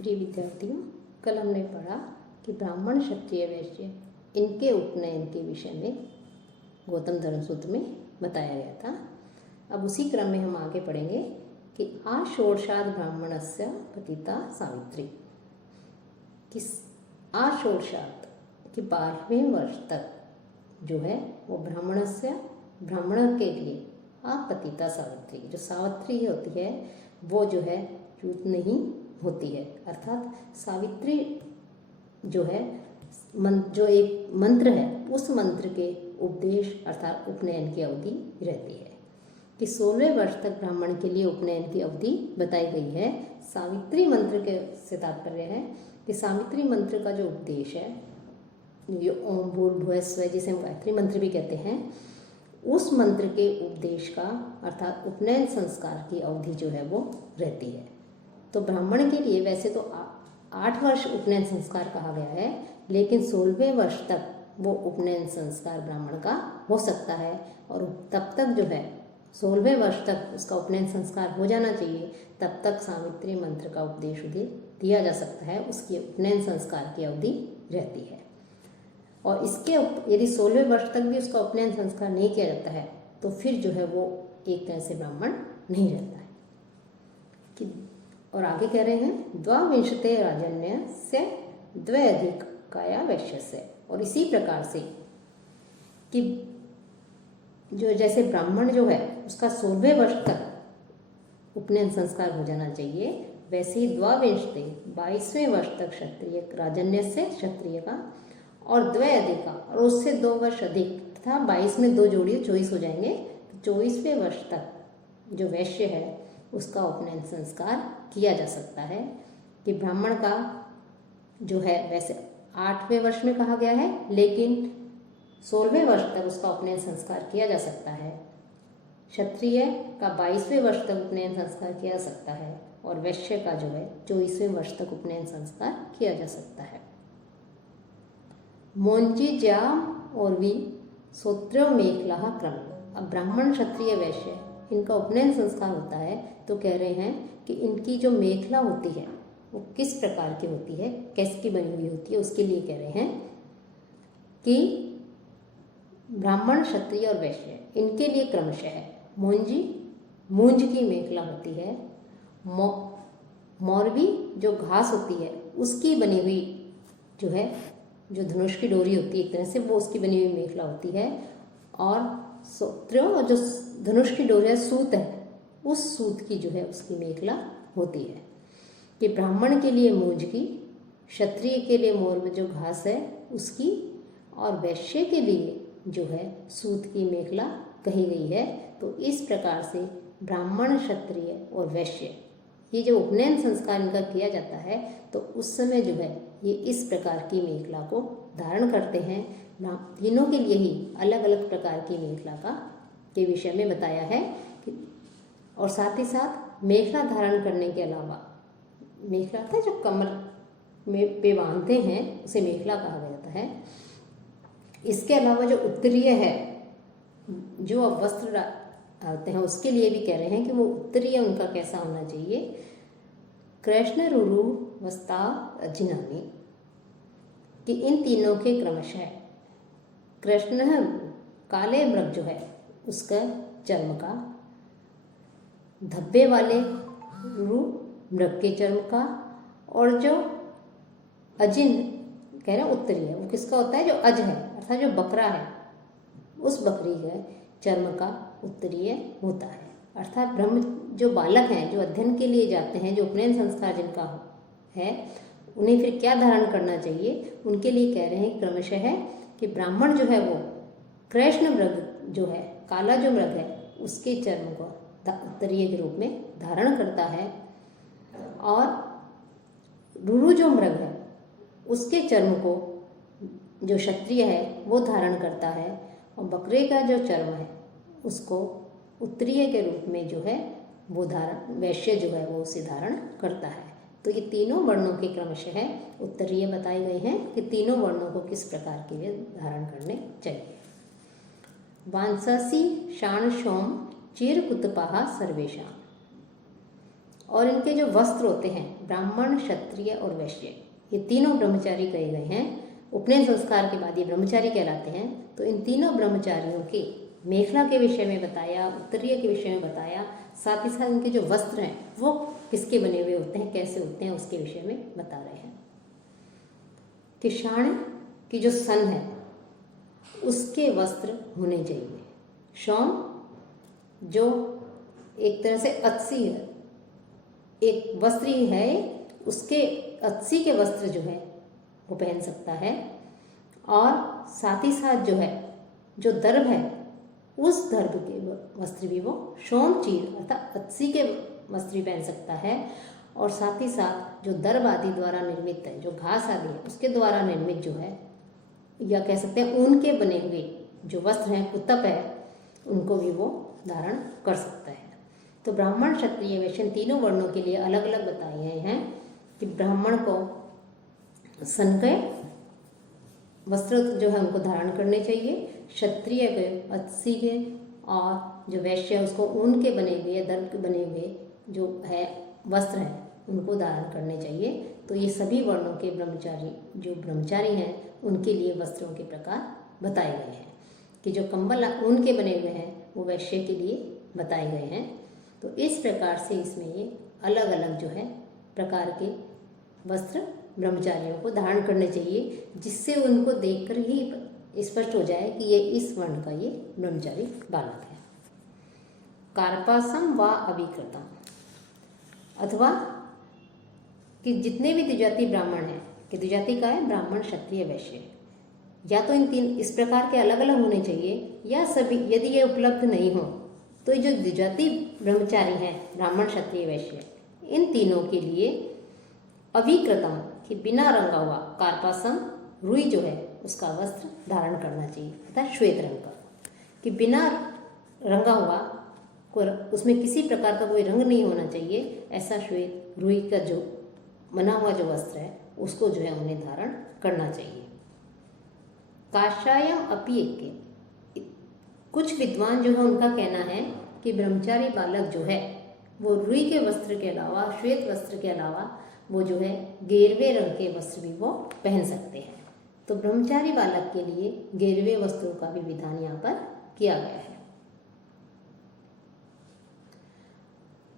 प्रिय विद्यार्थियों, कल हमने पढ़ा कि ब्राह्मण क्षत्रिय वैश्य इनके उपनयन के विषय में गौतम धर्म सूत्र में बताया गया था। अब उसी क्रम में हम आगे पढ़ेंगे कि आषोडशाद ब्राह्मणस्य पतिता सावित्री। किस आषोडशाद कि 12वें वर्ष तक जो है वो ब्राह्मण के लिए आपतिता सावित्री, जो सावित्री होती है वो जो है च्युत नहीं होती है। अर्थात सावित्री जो है जो एक मंत्र है उस मंत्र के उपदेश अर्थात उपनयन की अवधि रहती है कि 16वें वर्ष तक ब्राह्मण के लिए उपनयन की अवधि बताई गई है। सावित्री मंत्र के से तात्पर्य है कि सावित्री मंत्र का जो उपदेश है, जो ओम भूर्भुवः स्वः जिसे हम गायत्री मंत्र भी कहते हैं, उस मंत्र के उपदेश का अर्थात उपनयन संस्कार की अवधि जो है वो रहती है। तो ब्राह्मण के लिए वैसे तो 8 वर्ष उपनयन संस्कार कहा गया है, लेकिन 16वें वर्ष तक वो उपनयन संस्कार ब्राह्मण का हो सकता है और तब तक जो है 16वें वर्ष तक उसका उपनयन संस्कार हो जाना चाहिए। तब तक सावित्री मंत्र का उपदेश दिया जा सकता है, उसकी उपनयन संस्कार की अवधि रहती है। और इसके यदि 16वें वर्ष तक भी उसका उपनयन संस्कार नहीं किया जाता है तो फिर जो है वो एक तरह से ब्राह्मण नहीं रहता है कि। और आगे कह रहे हैं द्वाविंशते राजन्य से द्व्यधिकाया वैश्य से। और इसी प्रकार से कि जो जैसे ब्राह्मण जो है उसका 16वें वर्ष तक उपनयन संस्कार हो जाना चाहिए, वैसे ही द्वाविंशते 22वें वर्ष तक क्षत्रिय राजन्य से क्षत्रिय का और द्व्यधिका और उससे 2 वर्ष अधिक तथा 22 में 2 जोड़िए 24 हो जाएंगे। तो 24वें वर्ष तक जो वैश्य है उसका उपनयन संस्कार किया जा सकता है। कि ब्राह्मण का जो है वैसे 8वें वर्ष में कहा गया है, लेकिन 16वें वर्ष तक उसका उपनयन संस्कार किया जा सकता है। क्षत्रिय का 22वें वर्ष तक उपनयन संस्कार किया जा सकता है और वैश्य का जो है 24वें वर्ष तक उपनयन संस्कार किया जा सकता है। मोंची ज्या और भी सोत्रो मेखला क्रम। अब ब्राह्मण क्षत्रिय वैश्य इनका उपनयन संस्कार होता है तो कह रहे हैं कि इनकी जो मेखला होती है वो किस प्रकार की होती है, कैसे की बनी हुई होती है, उसके लिए कह रहे हैं कि ब्राह्मण क्षत्रिय और वैश्य इनके लिए क्रमशः है मूंज की मेखला होती है, मौरवी जो घास होती है उसकी बनी हुई जो है जो धनुष की डोरी होती है एक तरह से वो उसकी बनी हुई मेखला होती है, और सोत्रो जो धनुष की डोरी है सूत है उस सूत की जो है उसकी मेखला होती है। कि ब्राह्मण के लिए मूंज की, क्षत्रिय के लिए मोर में जो घास है उसकी, और वैश्य के लिए जो है सूत की मेखला कही गई है। तो इस प्रकार से ब्राह्मण क्षत्रिय और वैश्य ये जो उपनयन संस्कार इनका किया जाता है तो उस समय जो है ये इस प्रकार की मेखला को धारण करते हैं। तीनों के लिए ही अलग अलग प्रकार की मेखला के विषय में बताया है कि, और साथ ही साथ मेखला धारण करने के अलावा, मेखला था जो कमर में पे बांधते हैं उसे मेखला कहा जाता है। इसके अलावा जो उत्तरीय है जो अब वस्त्र डालते हैं उसके लिए भी कह रहे हैं कि वो उत्तरीय उनका कैसा होना चाहिए। कृष्ण रुरु वस्ता अजिनानी, कि इन तीनों के क्रमशः कृष्ण काले मृग जो है उसका चर्म का, धब्बे वाले रु मृग के चर्म का, और जो अजिन कह रहे हैं उत्तरीय वो किसका होता है, जो अज है अर्थात जो बकरा है उस बकरी के चर्म का उत्तरीय होता है। अर्थात ब्रह्म जो बालक हैं जो अध्ययन के लिए जाते हैं, जो उपनयन संस्कार जिनका है, उन्हें फिर क्या धारण करना चाहिए, उनके लिए कह रहे हैं क्रमशः है कि ब्राह्मण जो है वो कृष्ण मृग जो है काला जो मृग है उसके चर्म को उत्तरीय के रूप में धारण करता है, और रुरु जो मृग है उसके चर्म को जो क्षत्रिय है वो धारण करता है, और बकरे का जो चर्म है उसको उत्तरीय के रूप में जो है वो वैश्य जो है वो उसे धारण करता है। तो ये तीनों वर्णों के क्रमशः है उत्तरीय बताए गए हैं कि तीनों वर्णों को किस प्रकार के वे धारण करने चाहिए। वांससी शाण शोम चिरकुतपाह सर्वेशा। और इनके जो वस्त्र होते हैं, ब्राह्मण, क्षत्रिय और वैश्य, ये तीनों ब्रह्मचारी कहे गए हैं। उपनयन संस्कार के बाद ये ब्रह्मचारी कहलाते हैं। तो इन तीनों ब्रह्मचारियों के मेखला के विषय में बताया, उत्तरीय के विषय में बताया, साथ ही साथ इनके जो वस्त्र हैं वो किसके बने हुए होते हैं, कैसे होते हैं, उसके विषय में बता रहे हैं। कि शाण की जो सन है उसके वस्त्र होने चाहिए। शौन जो एक तरह से अच्छी है, एक वस्त्र ही है, उसके अच्छी के वस्त्र जो है वो पहन सकता है। और साथ ही साथ जो है, जो दर्भ है उस दर्भ के वस्त्र भी वो शोम चीर अर्थात अच्छी के वस्त्र भी पहन सकता है। और साथ ही साथ जो दर्भ आदि द्वारा निर्मित है, जो घास आदि है उसके द्वारा निर्मित जो है, या कह सकते हैं ऊन के बने हुए जो वस्त्र हैं, कुतप है, उनको भी वो धारण कर सकता है। तो ब्राह्मण, क्षत्रिय, वैश्य तीनों वर्णों के लिए अलग अलग बताए गए हैं कि ब्राह्मण को सन के वस्त्र जो है उनको धारण करने चाहिए, क्षत्रिय के अच्छी के, और जो वैश्य है उसको ऊन के बने हुए, दर्भ के बने हुए जो है वस्त्र हैं उनको धारण करने चाहिए। तो ये सभी वर्णों के ब्रह्मचारी जो ब्रह्मचारी हैं उनके लिए वस्त्रों के प्रकार बताए गए हैं। कि जो कंबल ऊन के बने हुए हैं वो वैश्य के लिए बताए गए हैं। तो इस प्रकार से इसमें ये अलग अलग जो है प्रकार के वस्त्र ब्रह्मचारियों को धारण करने चाहिए, जिससे उनको देखकर ही स्पष्ट हो जाए कि ये इस वर्ण का ये ब्रह्मचारी बालक है। कार्पासम व अभिकृतम, अथवा कि जितने भी द्विजाति ब्राह्मण हैं, कि द्विजाति का है ब्राह्मण, क्षत्रिय, वैश्य, या तो इन तीन इस प्रकार के अलग अलग होने चाहिए, या सभी यदि ये उपलब्ध नहीं हो तो जो द्विजाति ब्रह्मचारी हैं ब्राह्मण, क्षत्रिय, वैश्य, इन तीनों के लिए अभिकृतम कि बिना रंगा हुआ कार्पासम रुई जो है उसका वस्त्र धारण करना चाहिए, अर्थात श्वेत रंग का। कि बिना रंगा हुआ उसमें किसी प्रकार का कोई रंग नहीं होना चाहिए, ऐसा श्वेत रुई का जो बना हुआ जो वस्त्र है उसको जो है उन्हें धारण करना चाहिए। काशायम अपि एके, कुछ विद्वान जो है उनका कहना है कि ब्रह्मचारी बालक जो है वो रुई के वस्त्र के अलावा, श्वेत वस्त्र के अलावा वो जो है गेरवे रंग के वस्त्र भी वो पहन सकते हैं। तो ब्रह्मचारी बालक के लिए गेरवे वस्त्रों का भी विधान यहाँ पर किया गया है।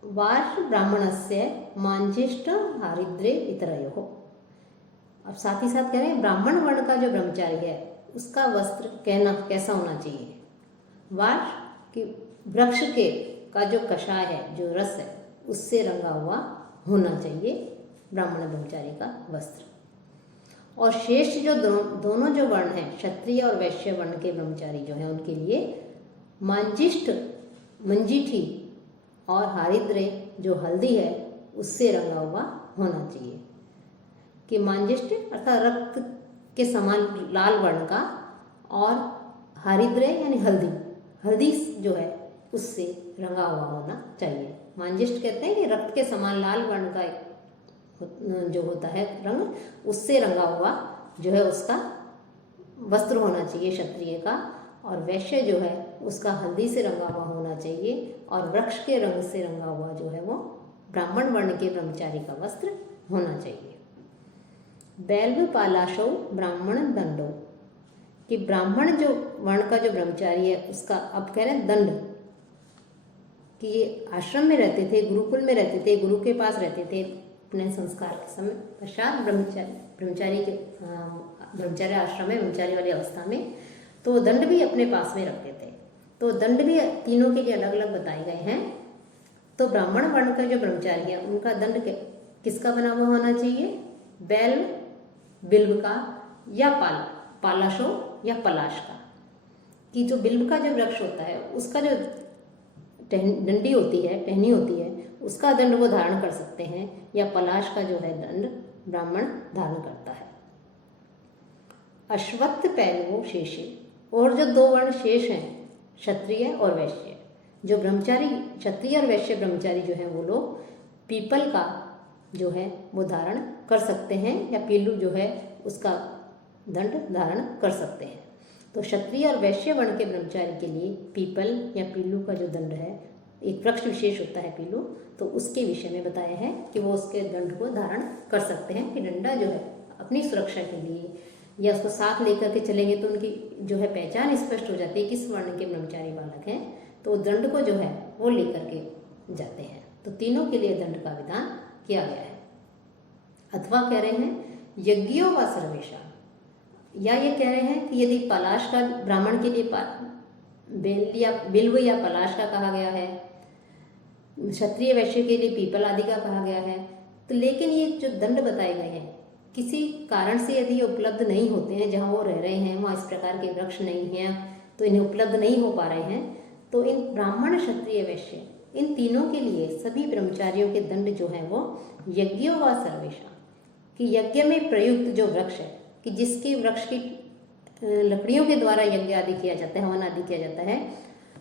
वार्ष ब्राह्मणस्य मांजिष्ट हारिद्रे इतरयोः, अब साथ ही साथ कह रहे हैं ब्राह्मण वर्ण का जो ब्रह्मचारी है उसका वस्त्र कैसा होना चाहिए। वार्ष कि वृक्ष के का जो कषाय है, जो रस है, उससे रंगा हुआ होना चाहिए ब्राह्मण ब्रह्मचारी का वस्त्र। और शेष जो दोनों जो वर्ण हैं, क्षत्रिय और वैश्य वर्ण के ब्रह्मचारी जो हैं उनके लिए मांजिष्ट, मंजीठी और हारिद्रे जो हल्दी है उससे रंगा हुआ होना चाहिए। कि मांजिष्ट अर्थात रक्त के समान लाल वर्ण का, और हारिद्रे यानी हल्दी जो है उससे रंगा हुआ होना चाहिए। मांजिष्ट कहते हैं कि रक्त के समान लाल वर्ण का जो होता है रंग, उससे रंगा हुआ जो है उसका वस्त्र होना चाहिए क्षत्रिय का, और वैश्य जो है उसका हल्दी से रंगा हुआ होना चाहिए, और वृक्ष के रंग से रंगा हुआ जो है वो ब्राह्मण वर्ण के ब्रह्मचारी का वस्त्र होना चाहिए। बैल्व पालाशो ब्राह्मण दंडो, कि ब्राह्मण जो वर्ण का जो ब्रह्मचारी है उसका, अब कह रहे हैं दंड, कि ये आश्रम में रहते थे, गुरुकुल में रहते थे, गुरु के पास रहते थे अपने संस्कार के समय पश्चात ब्रह्मचारी आश्रम में ब्रह्मचारी वाली अवस्था में, तो दंड भी अपने पास में रखते थे। तो दंड भी तीनों के लिए अलग अलग बताए गए हैं। तो ब्राह्मण वर्ण का जो ब्रह्मचारी है उनका दंड किसका बना हुआ होना चाहिए, बैल, बिल्व का, या पालाशो या पलाश का। कि जो बिल्व का जो वृक्ष होता है उसका जो डंडी होती है, टहनी होती है, उसका दंड वो धारण कर सकते हैं, या पलाश का जो है दंड ब्राह्मण धारण करता है। अश्वत्थ पैलवो शेषे, और जो दो वर्ण शेष हैं क्षत्रिय और वैश्य, जो ब्रह्मचारी क्षत्रिय और वैश्य ब्रह्मचारी जो हैं वो लोग पीपल का जो है वो धारण कर सकते हैं, या पीलू जो है उसका दंड धारण कर सकते हैं। तो क्षत्रिय और वैश्य वर्ण के ब्रह्मचारी के लिए पीपल या पीलू का जो दंड है एक वृक्ष विशेष होता है पीलू, तो उसके विषय में बताया है कि वो उसके दंड को धारण कर सकते हैं, कि डंडा जो है अपनी सुरक्षा के लिए या उसको साथ लेकर के चलेंगे तो उनकी जो है पहचान स्पष्ट हो जाती है किस वर्ण के ब्रह्मचारी बालक हैं, तो दंड को जो है वो लेकर के जाते हैं। तो तीनों के लिए दंड का विधान किया गया है। अथवा कह रहे हैं यज्ञो व सर्वेशा, या ये कह रहे हैं कि यदि पलाश का ब्राह्मण के लिए बिल्व या पलाश का कहा गया है, क्षत्रिय वैश्य के लिए पीपल आदि का कहा गया है, तो लेकिन ये जो दंड बताए गए हैं किसी कारण से यदि ये उपलब्ध नहीं होते हैं, जहाँ वो रह रहे हैं वहाँ इस प्रकार के वृक्ष नहीं हैं, तो इन्हें उपलब्ध नहीं हो पा रहे हैं, तो इन ब्राह्मण क्षत्रिय वैश्य इन तीनों के लिए सभी ब्रह्मचारियों के दंड जो हैं वो यज्ञो व सर्वेशा, कि यज्ञ में प्रयुक्त जो वृक्ष है, कि जिसके वृक्ष की लकड़ियों के द्वारा यज्ञ आदि किया जाता है, हवन आदि किया जाता है,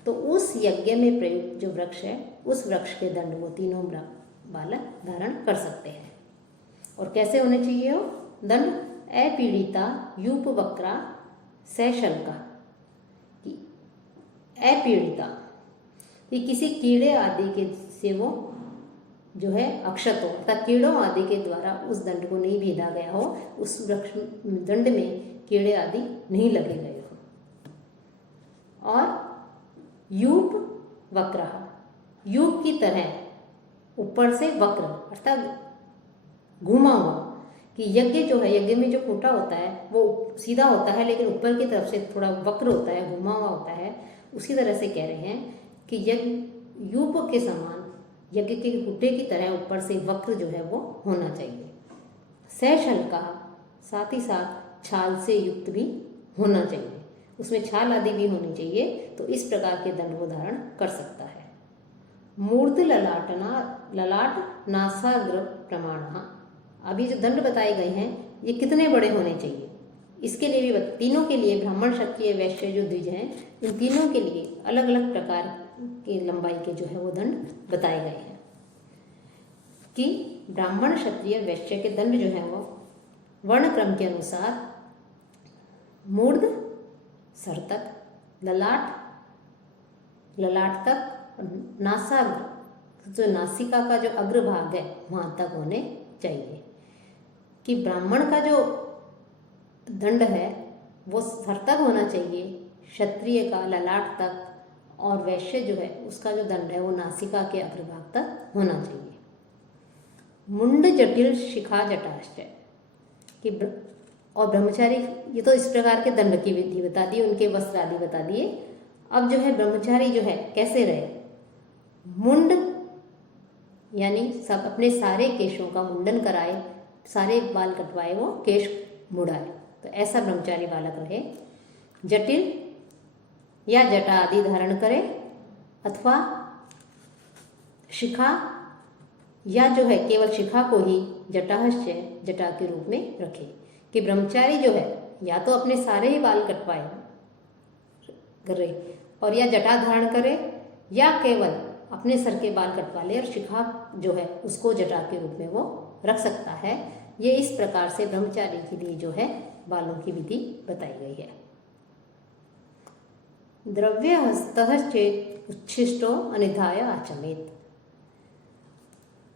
तो उस यज्ञ में प्रयुक्त जो वृक्ष है उस वृक्ष के दंड वो तीनों बालक धारण कर सकते हैं। और कैसे होने चाहिए वो दंड? अपीड़िता यूप वक्रा सशल्का, कि अपीड़िता कि किसी कीड़े आदि के से वो जो है अक्षत हो, अर्थात कीड़ों आदि के द्वारा उस दंड को नहीं भेदा गया हो, उस वृक्ष दंड में कीड़े आदि नहीं लगे गए हो। और यूप वक्र, यूप की तरह ऊपर से वक्र अर्थात घुमा हुआ, कि यज्ञ जो है यज्ञ में जो खूंटा होता है वो सीधा होता है लेकिन ऊपर की तरफ से थोड़ा वक्र होता है, घुमा हुआ होता है, उसी तरह से कह रहे हैं कि यज्ञ यूप के समान यज्ञ के खूंटे की तरह ऊपर से वक्र जो है वो होना चाहिए। सशल का साथ ही साथ छाल से युक्त भी होना चाहिए, उसमें छाल आदि भी होनी चाहिए, तो इस प्रकार के दंड वो धारण कर सकता है। मूर्ध ललाट नासाग्र प्रमाण, अभी जो दंड बताए गए हैं ये कितने बड़े होने चाहिए, इसके लिए भी तीनों के लिए ब्राह्मण क्षत्रिय वैश्य जो द्विज हैं इन तीनों के लिए अलग अलग प्रकार की लंबाई के जो है वो दंड बताए गए हैं, कि ब्राह्मण क्षत्रिय वैश्य के दंड जो है वो वर्ण क्रम के अनुसार मूर्ध सर तक, ललाट तक, नासाग्र जो नासिका का जो अग्रभाग है वहाँ तक होने चाहिए, कि ब्राह्मण का जो दंड है वो सर तक होना चाहिए, क्षत्रिय का ललाट तक, और वैश्य जो है उसका जो दंड है वो नासिका के अग्रभाग तक होना चाहिए। मुंड जटिल शिखा जटाश्चय, कि और ब्रह्मचारी, ये तो इस प्रकार के दंड की विधि बता दी, उनके वस्त्र आदि बता दिए। अब जो है ब्रह्मचारी जो है कैसे रहे, मुंड यानी सब अपने सारे केशों का मुंडन कराए, सारे बाल कटवाए, वो केश मुड़ाए, तो ऐसा ब्रह्मचारी बालक रहे। जटिल या जटा आदि धारण करे, अथवा शिखा या जो है केवल शिखा को ही जटाहस्य जटा के रूप में रखे, कि ब्रह्मचारी जो है या तो अपने सारे ही बाल कटवाए करे और या जटा धारण करे, या केवल अपने सर के बाल कटवा ले और शिखा जो है उसको जटा के रूप में वो रख सकता है। ये इस प्रकार से ब्रह्मचारी के लिए जो है बालों की विधि बताई गई है। द्रव्य हस्तः चेत उच्छिष्टो अनिधाय आचमेत,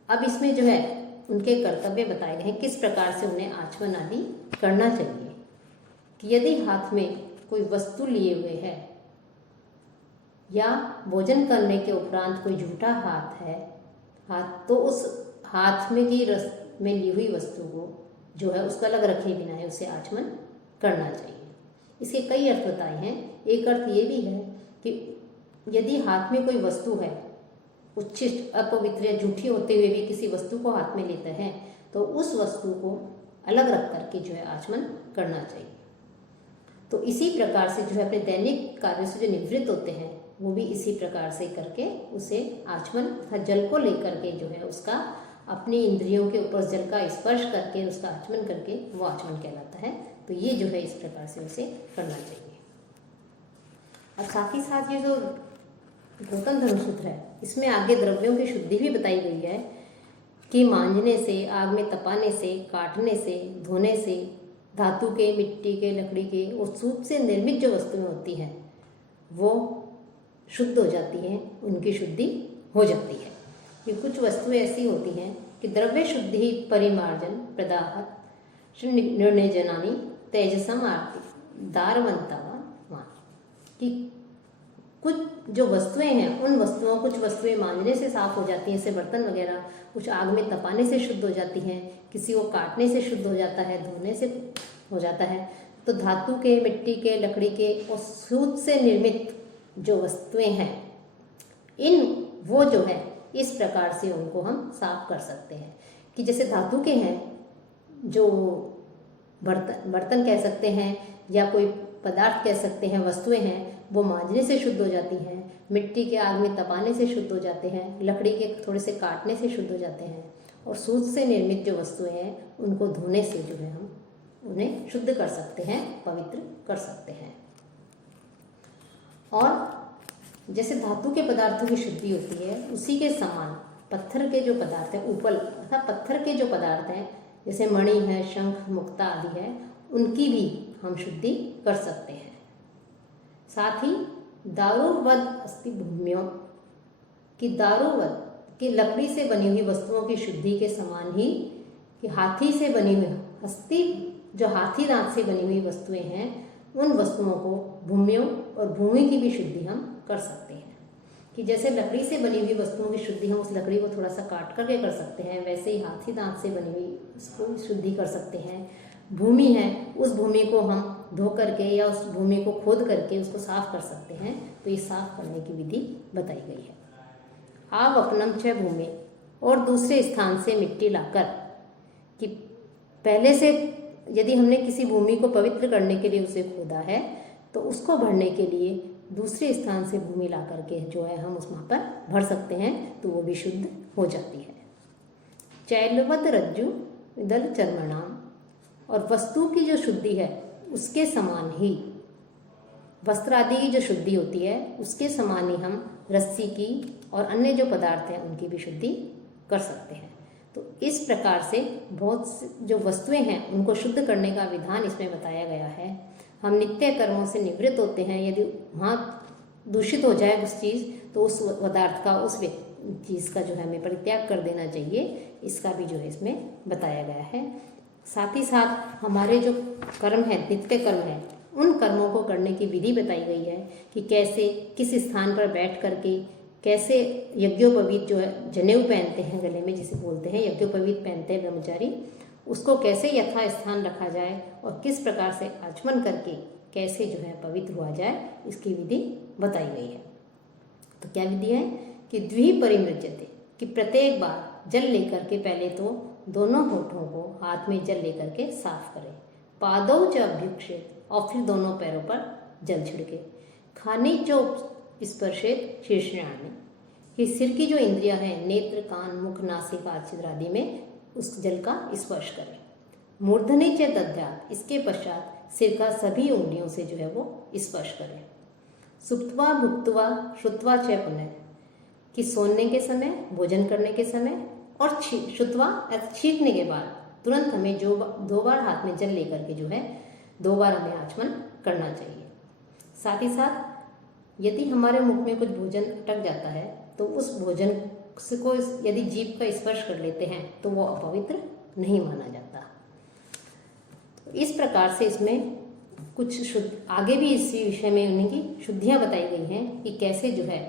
अब इसमें जो है उनके कर्तव्य बताए गए हैं, किस प्रकार से उन्हें आचमन आदि करना चाहिए। कि यदि हाथ में कोई वस्तु लिए हुए है या भोजन करने के उपरांत कोई झूठा हाथ है, तो उस हाथ में की रस में ली हुई वस्तु को जो है उसको अलग रखे बिना है उसे आचमन करना चाहिए। इसके कई अर्थ बताए हैं। एक अर्थ ये भी है कि यदि हाथ में कोई वस्तु है, उच्छिष्ट अपवित्र या झूठी होते हुए भी किसी वस्तु को हाथ में लेते हैं, तो उस वस्तु को अलग रख करके जो है आचमन करना चाहिए। तो इसी प्रकार से जो है अपने दैनिक कार्य से जो निवृत्त होते हैं वो भी इसी प्रकार से करके उसे आचमन जल को लेकर के जो है उसका अपनी इंद्रियों के ऊपर जल का स्पर्श करके उसका आचमन करके वो आचमन कहलाता है। तो ये जो है इस प्रकार से उसे करना चाहिए। अब साथ ही साथ ये जो गौतम धर्मसूत्र है इसमें आगे द्रव्यों की शुद्धि भी बताई गई है कि मांजने से, आग में तपाने से, काटने से, धोने से, धातु के, मिट्टी के, लकड़ी के और सूत से निर्मित जो वस्तुएं होती हैं वो शुद्ध हो जाती हैं, उनकी शुद्धि हो जाती है। कि कुछ वस्तुएं ऐसी होती हैं कि द्रव्य शुद्धि परिमार्जन प्रदाहत निर्णय जनानी तेजसम आरती दारवंतावा, कि कुछ जो वस्तुएं हैं उन वस्तुओं कुछ वस्तुएं मांजने से साफ हो जाती हैं, जैसे बर्तन वगैरह, कुछ आग में तपाने से शुद्ध हो जाती हैं, किसी को काटने से शुद्ध हो जाता है, धोने से हो जाता है। तो धातु के, मिट्टी के, लकड़ी के और सूत से निर्मित जो वस्तुएं हैं, इन वो जो है इस प्रकार से उनको हम साफ कर सकते हैं। कि जैसे धातु के हैं जो बर्तन कह सकते हैं या कोई पदार्थ कह सकते हैं, वस्तुएं हैं, वो मांजने से शुद्ध हो जाती हैं, मिट्टी के आग में तपाने से शुद्ध हो जाते हैं, लकड़ी के थोड़े से काटने से शुद्ध हो जाते हैं, और सूत से निर्मित जो वस्तुएं हैं उनको धोने से जो है हम उन्हें शुद्ध कर सकते हैं, पवित्र कर सकते हैं। और जैसे धातु के पदार्थों की शुद्धि होती है, उसी के समान पत्थर के जो पदार्थ हैं, उपल अर्थात पत्थर के जो पदार्थ हैं, जैसे मणि है, शंख, मुक्ता आदि है, उनकी भी हम शुद्धि कर सकते हैं। साथ ही दारुवद अस्ति भूम्यों, कि दारुवद की लकड़ी से बनी हुई वस्तुओं की शुद्धि के समान ही कि हाथी से बनी हुई हस्ती, जो हाथी दांत से बनी हुई वस्तुएं हैं, उन वस्तुओं को भूम्यों और भूमि की भी शुद्धि हम कर सकते हैं। कि जैसे लकड़ी से बनी हुई वस्तुओं की शुद्धि हम उस लकड़ी को थोड़ा सा काट करके कर सकते हैं, वैसे ही हाथी दांत से बनी हुई उसको शुद्धि कर सकते हैं। भूमि है, उस भूमि को हम धो करके या उस भूमि को खोद करके उसको साफ कर सकते हैं। तो ये साफ करने की विधि बताई गई है। आप अपनम च भूमि, और दूसरे स्थान से मिट्टी लाकर, कि पहले से यदि हमने किसी भूमि को पवित्र करने के लिए उसे खोदा है तो उसको भरने के लिए दूसरे स्थान से भूमि ला करके जो है हम उस वहाँ पर भर सकते हैं, तो वो भी शुद्ध हो जाती है। चैलवत रज्जु दल चर्मणाम, और वस्तु की जो शुद्धि है उसके समान ही वस्त्र आदि की जो शुद्धि होती है उसके समान ही हम रस्सी की और अन्य जो पदार्थ हैं उनकी भी शुद्धि कर सकते हैं। तो इस प्रकार से बहुत जो वस्तुएं हैं उनको शुद्ध करने का विधान इसमें बताया गया है। हम नित्य कर्मों से निवृत्त होते हैं, यदि वहाँ दूषित हो जाए उस चीज़ तो उस पदार्थ का, उस चीज़ का जो है हमें परित्याग कर देना चाहिए, इसका भी जो है इसमें बताया गया है। साथ ही साथ हमारे जो कर्म है, नित्य कर्म है, उन कर्मों को करने की विधि बताई गई है कि कैसे, किस स्थान पर बैठ करके, कैसे यज्ञोपवीत जो है जनेऊ पहनते हैं गले में, जिसे बोलते हैं यज्ञोपवीत पहनते हैं ब्रह्मचारी, उसको कैसे यथा स्थान रखा जाए और किस प्रकार से आचमन करके कैसे जो है पवित्र हुआ जाए, इसकी विधि बताई गई है। तो क्या विधि है कि द्विपरिमृज्यते, कि प्रत्येक बार जल लेकर के पहले तो दोनों होठों को हाथ में जल लेकर के साफ करें, पादौ च अभ्युक्षेत, और फिर दोनों पैरों पर जल छिड़के, खानी चो स्पर्शेत शीर्षाणी, कि सिर की जो इंद्रियां हैं, नेत्र, कान, मुख, नासिका, छिद्र आदि में उस जल का स्पर्श करें। मूर्धनि च दध्यात्, इसके पश्चात सिर का सभी उंगलियों से जो है वो स्पर्श करें। सुप्त्वा भुक्त्वा श्रुत्वा च पुनः, कि सोने के समय, भोजन करने के समय, और श्रुत्वा छींकने के बाद तुरंत हमें जो 2 बार हाथ में जल लेकर के जो है 2 बार हमें आचमन करना चाहिए। साथ ही साथ यदि हमारे मुख में कुछ भोजन अटक जाता है तो उस भोजन को यदि जीभ का स्पर्श कर लेते हैं तो वो अपवित्र नहीं माना जाता। तो इस प्रकार से इसमें कुछ आगे भी इसी विषय में उनकी शुद्धियाँ बताई गई हैं कि कैसे जो है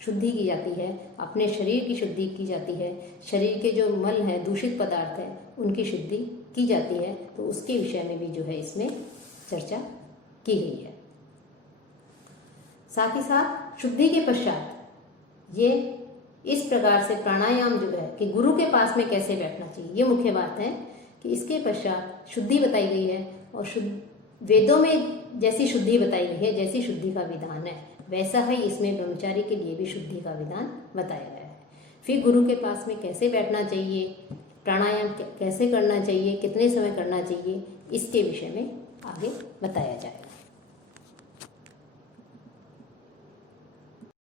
शुद्धि की जाती है, अपने शरीर की शुद्धि की जाती है, शरीर के जो मल है, दूषित पदार्थ है, उनकी शुद्धि की जाती है। तो उसके विषय में भी जो है इसमें चर्चा की गई है। साथ ही साथ शुद्धि के पश्चात ये इस प्रकार से प्राणायाम जो है कि गुरु के पास में कैसे बैठना चाहिए, ये मुख्य बात है कि इसके पश्चात शुद्धि बताई गई है। और वेदों में जैसी शुद्धि बताई गई है, जैसी शुद्धि का विधान है, वैसा ही इसमें ब्रह्मचारी के लिए भी शुद्धि का विधान बताया गया है। फिर गुरु के पास में कैसे बैठना चाहिए, प्राणायाम कैसे करना चाहिए, कितने समय करना चाहिए, इसके विषय में आगे बताया जाएगा।